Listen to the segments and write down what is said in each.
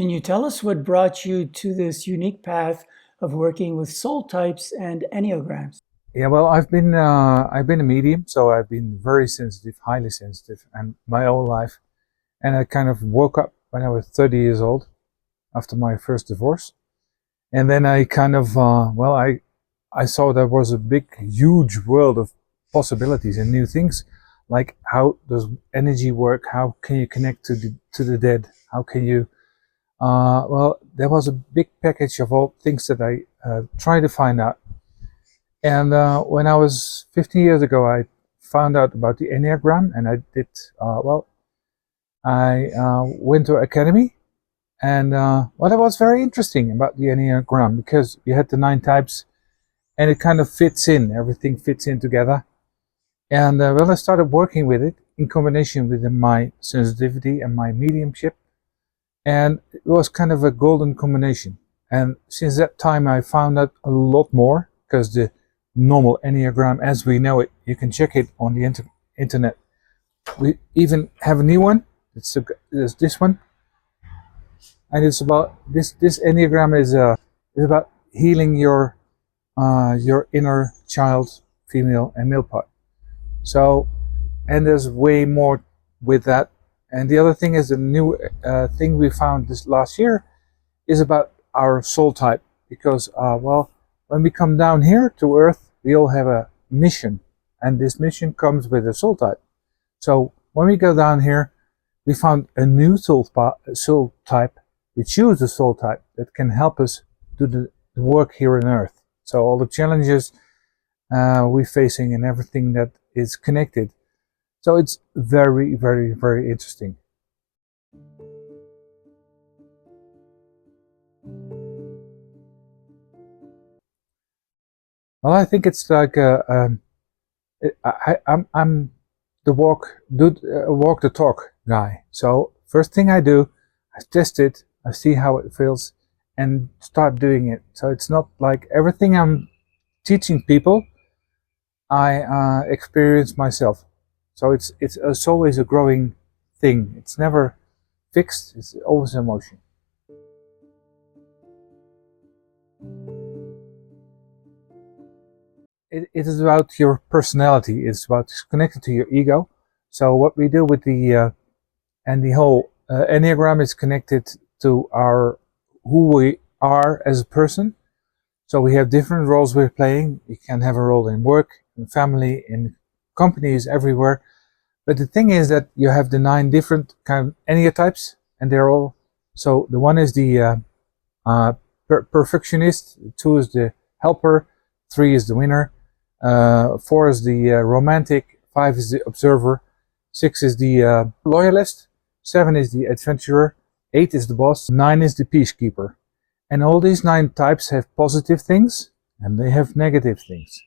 Can you tell us what brought you to this unique path of working with soul types and enneagrams? Yeah, well, I've been a medium, so I've been very sensitive, highly sensitive, and my whole life. And I kind of woke up when I was 30 years old after my first divorce, and then I kind of I saw there was a big, huge world of possibilities and new things, like how does energy work? How can you connect to the dead? How can you there was a big package of all things that I tried to find out. And when I was 15 years ago, I found out about the Enneagram, and I did, I went to academy, and it was very interesting about the Enneagram because you had the 9 types, and it kind of fits in, everything fits in together. And I started working with it in combination with my sensitivity and my mediumship, and it was kind of a golden combination. And since that time, I found out a lot more because the normal Enneagram as we know it, you can check it on the internet. We even have a new one. It's this one, and it's about this Enneagram is about healing your inner child, female and male part. So, and there's way more with that. And the other thing is the new thing we found this last year is about our soul type, because when we come down here to Earth, we all have a mission, and this mission comes with a soul type. So when we go down here, we found a new soul type. We choose a soul type that can help us do the work here on Earth. So all the challenges we're facing and everything that is connected. So it's very, very, very interesting. Well, I think it's like I'm the walk the talk guy. So first thing I do, I test it, I see how it feels, and start doing it. So it's not like everything I'm teaching people, I experience myself. So it's always a growing thing. It's never fixed. It's always in motion. It is about your personality. It's about connected to your ego. So what we do with the whole Enneagram is connected to our who we are as a person. So we have different roles we're playing. You can have a role in work, in family, in companies, everywhere. But the thing is that you have the 9 different kind of Enneatypes, and they're all. So the one is the perfectionist, 2 is the helper, 3 is the winner, 4 is the romantic, 5 is the observer, 6 is the loyalist, 7 is the adventurer, 8 is the boss, 9 is the peacekeeper. And all these 9 types have positive things and they have negative things.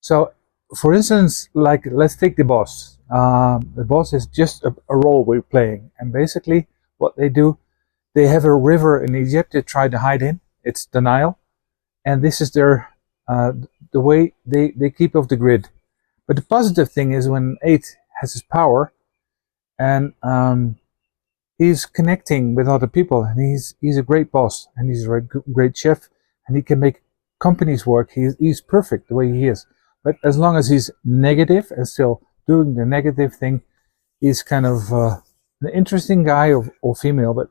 So, for instance, like let's take the boss. The boss is just a role we're playing, and basically what they do, they have a river in Egypt they try to hide in. It's the Nile, and this is their the way they keep off the grid. But the positive thing is when 8 has his power, and he's connecting with other people, and he's a great boss, and he's a great chef, and he can make companies work. He's perfect the way he is. But as long as he's negative and still doing the negative thing, he's kind of an interesting guy or female, but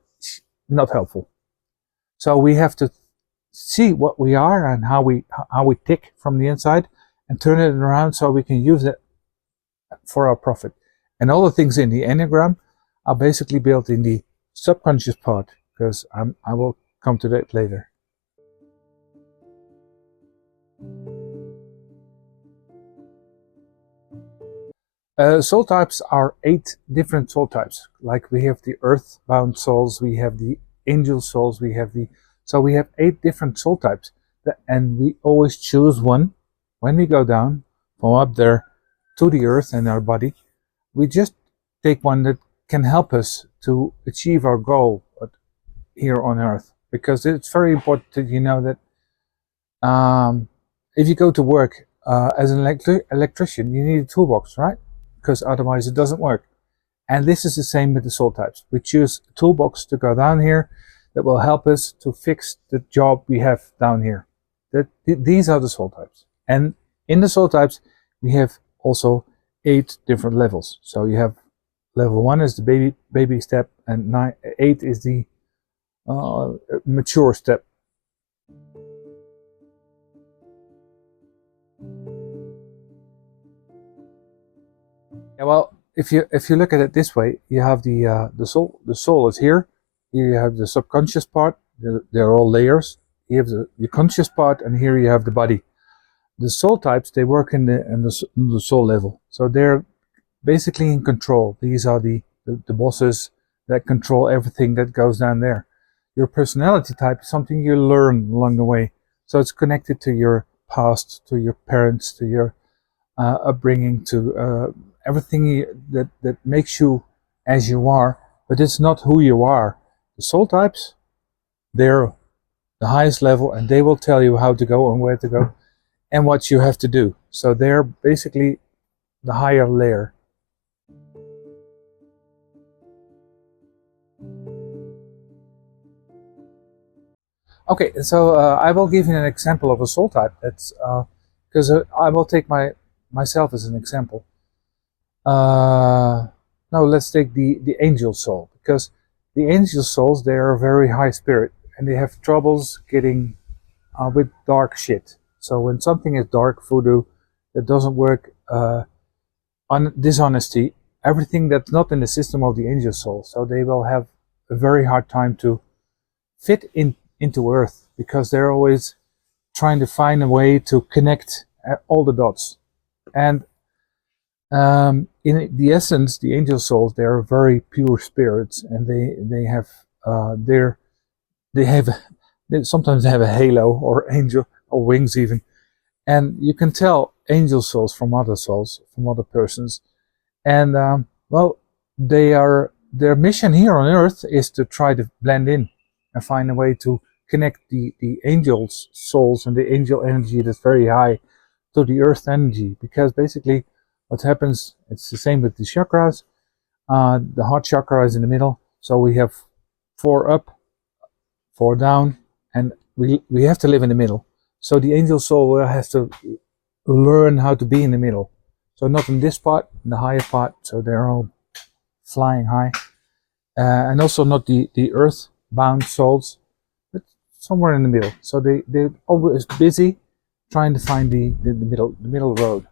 not helpful. So we have to see what we are and how we tick from the inside, and turn it around so we can use it for our profit. And all the things in the Enneagram are basically built in the subconscious part, because I will come to that later. Soul types are 8 different soul types. Like we have the earthbound souls, we have the angel souls, we have 8 different soul types, and we always choose one when we go down from up there to the earth and our body. We just take one that can help us to achieve our goal here on earth, because it's very important that you know that if you go to work as an electrician, you need a toolbox, right? Because otherwise it doesn't work. And this is the same with the soul types. We choose a toolbox to go down here that will help us to fix the job we have down here. These are the soul types. And in the soul types, we have also 8 different levels. So you have level 1 is the baby step, and 8 is the mature step. Yeah, well, if you look at it this way, you have the soul. The soul is here. Here you have the subconscious part. They're all layers. You have the conscious part, and here you have the body. The soul types, they work in the soul level, so they're basically in control. These are the bosses that control everything that goes down there. Your personality type is something you learn along the way, so it's connected to your past, to your parents, to your upbringing, to everything that makes you as you are, but it's not who you are. The soul types, they're the highest level, and they will tell you how to go and where to go and what you have to do. So they're basically the higher layer. Okay, so I will give you an example of a soul type. That's because I will take myself as an example. Now let's take the angel soul, because the angel souls, they are very high spirit and they have troubles getting with dark shit. So when something is dark, voodoo, that doesn't work, on dishonesty, everything that's not in the system of the angel soul, so they will have a very hard time to fit into Earth, because they're always trying to find a way to connect all the dots. And in the essence, the angel souls, they are very pure spirits, and they sometimes have a halo or angel or wings even, and you can tell angel souls from other persons. And well, their mission here on Earth is to try to blend in and find a way to connect the angels' souls and the angel energy that's very high to the Earth energy, because basically what happens, it's the same with the chakras. The heart chakra is in the middle, so we have 4 up, 4 down, and we have to live in the middle. So the angel soul has to learn how to be in the middle. So not in this part, in the higher part, so they're all flying high. And also not the earth-bound souls, but somewhere in the middle. So they're always busy trying to find the middle road.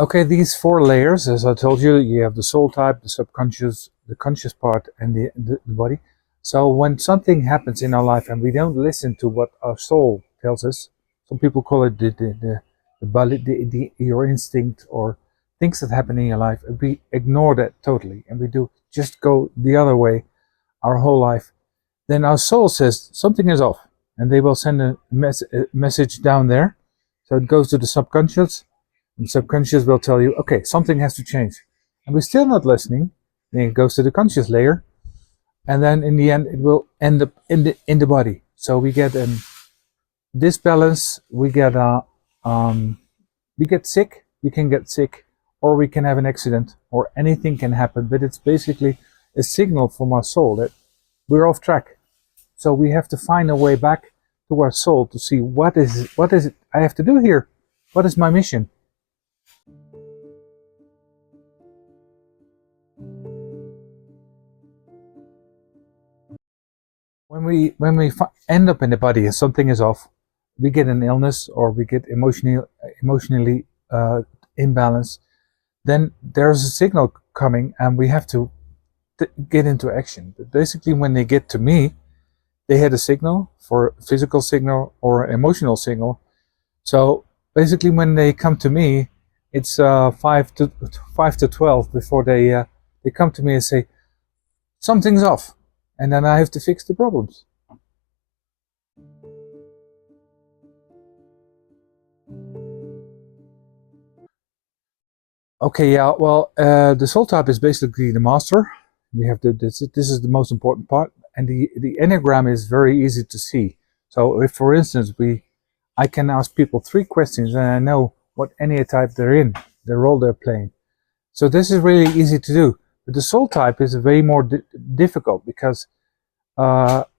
Okay, these 4 layers, as I told you, you have the soul type, the subconscious, the conscious part, and the body. So when something happens in our life and we don't listen to what our soul tells us, some people call it your instinct, or things that happen in your life, and we ignore that totally, and we do just go the other way our whole life, then our soul says something is off, and they will send a message down there. So it goes to the subconscious, and the subconscious will tell you, okay, something has to change, and we're still not listening. Then it goes to the conscious layer, and then in the end it will end up in the body. So we get an disbalance, we get sick, we can get sick, or we can have an accident, or anything can happen, but it's basically a signal from our soul that we're off track. So we have to find a way back to our soul to see what is it I have to do here, what is my mission. When we end up in the body and something is off, we get an illness, or we get emotionally imbalanced, then there's a signal coming, and we have to get into action. But basically, when they get to me, they had a signal for physical signal or emotional signal. So basically, when they come to me, it's 5 to 12 before they come to me and say something's off, and then I have to fix the problems. Okay, yeah, well, the soul type is basically the master. We have this is the most important part, and the enneagram is very easy to see. So if, for instance, I can ask people 3 questions and I know what enneatype they're in. the role they're playing. So this is really easy to do. But the soul type is way more difficult because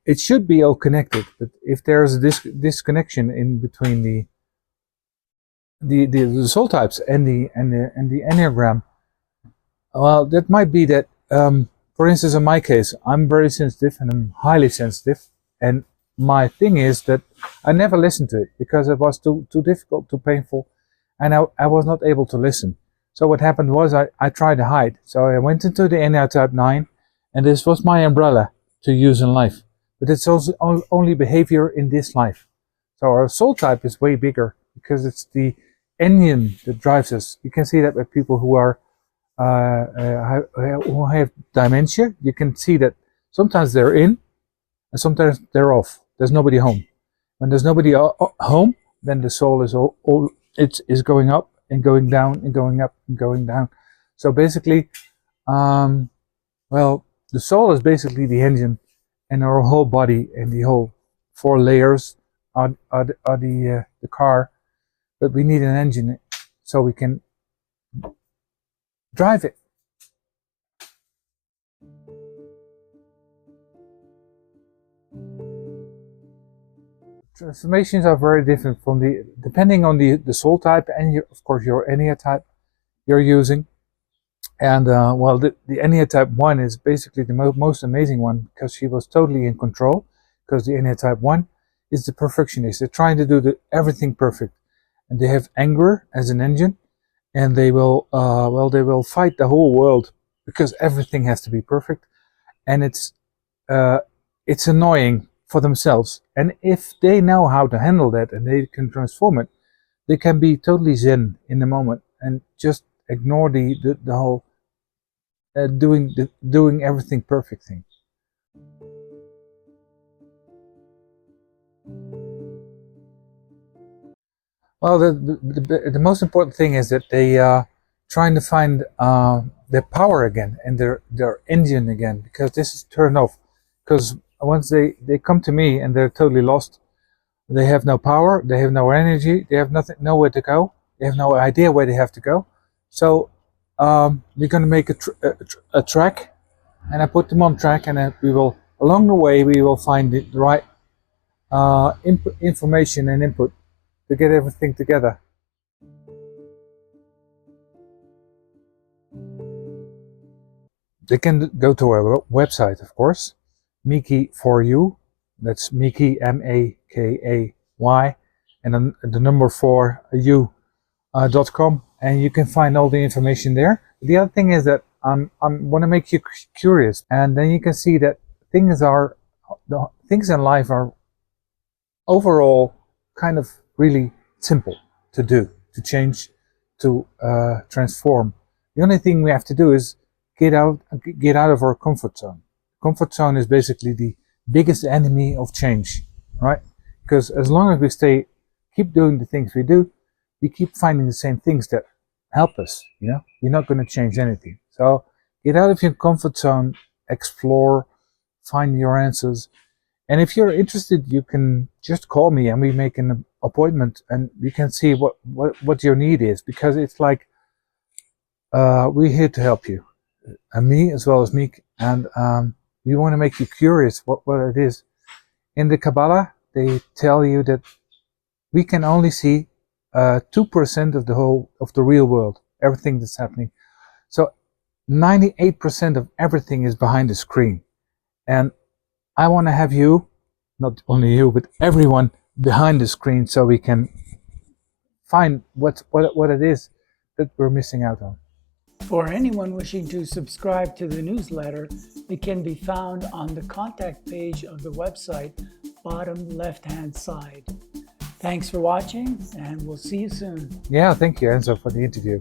it should be all connected. But if there's this disconnection in between the soul types and the Enneagram, well, that might be that. For instance, in my case, I'm very sensitive and I'm highly sensitive. And my thing is that I never listened to it because it was too difficult, too painful, and I was not able to listen. So what happened was I tried to hide. So I went into the Enneagram Type 9, and this was my umbrella to use in life. But it's also only behavior in this life. So our soul type is way bigger because it's the engine that drives us. You can see that with people who are who have dementia. You can see that sometimes they're in and sometimes they're off. There's nobody home. When there's nobody home, then the soul is going up and going down and going up and going down. So basically, well, the soul is basically the engine, and our whole body and the whole 4 layers are the car. But we need an engine so we can drive it. Transformations are very different from depending on the soul type and of course your Enneagram type you're using. And well, the Enneagram Type 1 is basically the most amazing one because she was totally in control. Because the Enneagram Type 1 is the perfectionist. They're trying to do everything perfect, and they have anger as an engine. And they will, well, they will fight the whole world because everything has to be perfect, and it's annoying for themselves. And if they know how to handle that and they can transform it, they can be totally zen in the moment and just ignore the whole doing everything perfect thing. Well, the most important thing is that they trying to find their power again and their engine again, because this is turned off. Because once they come to me and they're totally lost, they have no power, they have no energy, they have nowhere to go, they have no idea where they have to go. So we're going to make a track, and I put them on track, and we will along the way we will find the right information and input to get everything together. They can go to our website, of course, Miki for you. That's Miki, MAKAY, and then the number 4 u.com, and you can find all the information there. The other thing is that I want to make you curious, and then you can see that things in life are overall kind of really simple to do, to change, to transform. The only thing we have to do is get out of our comfort zone. Comfort zone is basically the biggest enemy of change, right? Because as long as we keep doing the things we do, we keep finding the same things that help us, you're not going to change anything. So get out of your comfort zone, explore, find your answers. And if you're interested, you can just call me and we make an appointment and we can see what your need is, because it's like we're here to help you, and me as well as Meek, and we want to make you curious what it is. In the Kabbalah, they tell you that we can only see 2% of the real world, everything that's happening. So 98% of everything is behind the screen, and I want to have you, not only you, but everyone behind the screen, so we can find what it is that we're missing out on. For anyone wishing to subscribe to the newsletter, it can be found on the contact page of the website, bottom left-hand side. Thanks for watching, and we'll see you soon. Yeah, thank you, Enzo, for the interview.